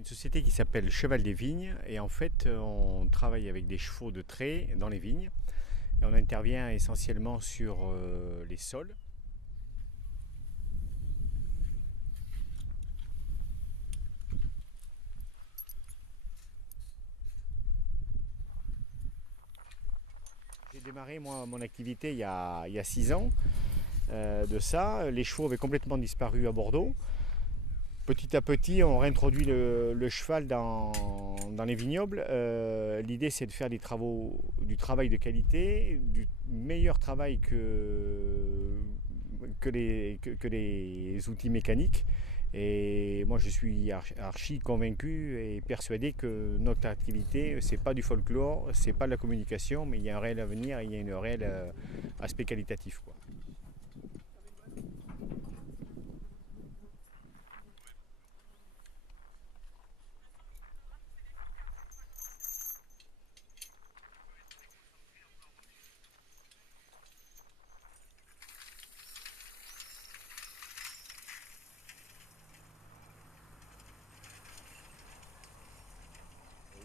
une société qui s'appelle Cheval des Vignes et en fait on travaille avec des chevaux de trait dans les vignes et on intervient essentiellement sur les sols. J'ai démarré moi mon activité il y a 6 ans de ça. Les chevaux avaient complètement disparu à Bordeaux. Petit à petit, on réintroduit le cheval dans les vignobles. L'idée, c'est de faire du travail de qualité, du meilleur travail que les outils mécaniques. Et moi, je suis archi convaincu et persuadé que notre activité, c'est pas du folklore, c'est pas de la communication, mais il y a un réel avenir, il y a un réel aspect qualitatif, quoi.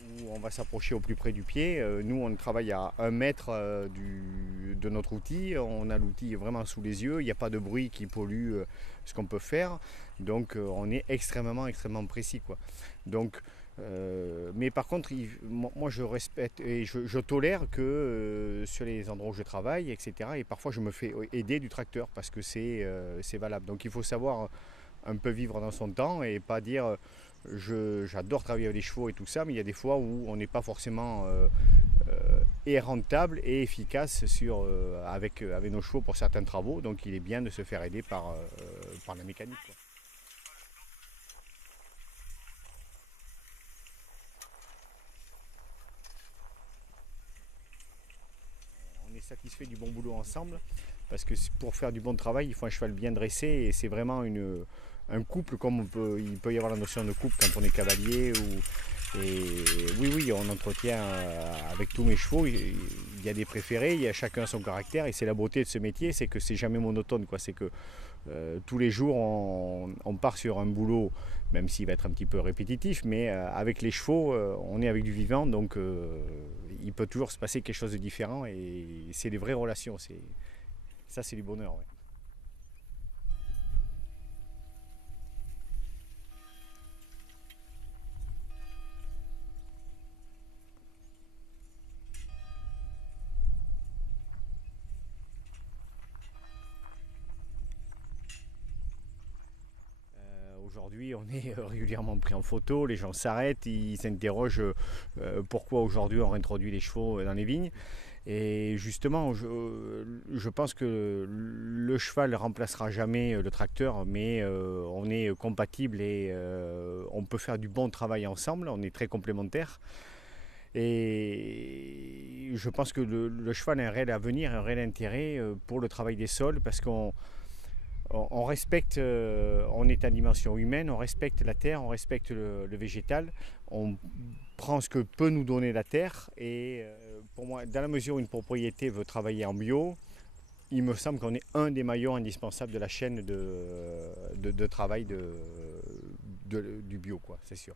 Où on va s'approcher au plus près du pied. Nous, on travaille à 1 mètre de notre outil. On a l'outil vraiment sous les yeux. Il n'y a pas de bruit qui pollue ce qu'on peut faire. Donc, on est extrêmement précis, quoi. Donc, mais par contre, moi, je respecte et je tolère que sur les endroits où je travaille, etc. Et parfois, je me fais aider du tracteur parce que c'est valable. Donc, il faut savoir un peu vivre dans son temps et pas dire j'adore travailler avec les chevaux et tout ça, mais il y a des fois où on n'est pas forcément et rentable et efficace avec nos chevaux pour certains travaux, donc il est bien de se faire aider par la mécanique, quoi. On est satisfait du bon boulot ensemble parce que pour faire du bon travail, il faut un cheval bien dressé et c'est vraiment un couple comme il peut y avoir la notion de couple quand on est cavalier. Et oui, oui, on entretient avec tous mes chevaux. Il y a des préférés, il y a chacun son caractère et c'est la beauté de ce métier, c'est que c'est jamais monotone, quoi. C'est que tous les jours on part sur un boulot, même s'il va être un petit peu répétitif, mais avec les chevaux, on est avec du vivant, donc il peut toujours se passer quelque chose de différent et c'est des vraies relations. Ça, c'est du bonheur, ouais. Aujourd'hui, on est régulièrement pris en photo, les gens s'arrêtent, ils s'interrogent pourquoi aujourd'hui on réintroduit les chevaux dans les vignes. Et justement, je pense que le cheval ne remplacera jamais le tracteur, mais on est compatibles et on peut faire du bon travail ensemble, on est très complémentaires. Et je pense que le cheval a un réel avenir, un réel intérêt pour le travail des sols, parce qu'on respecte, on est à dimension humaine, on respecte la terre, on respecte le végétal, on prend ce que peut nous donner la terre. Et pour moi, dans la mesure où une propriété veut travailler en bio, il me semble qu'on est un des maillons indispensables de la chaîne de travail du bio, quoi, c'est sûr.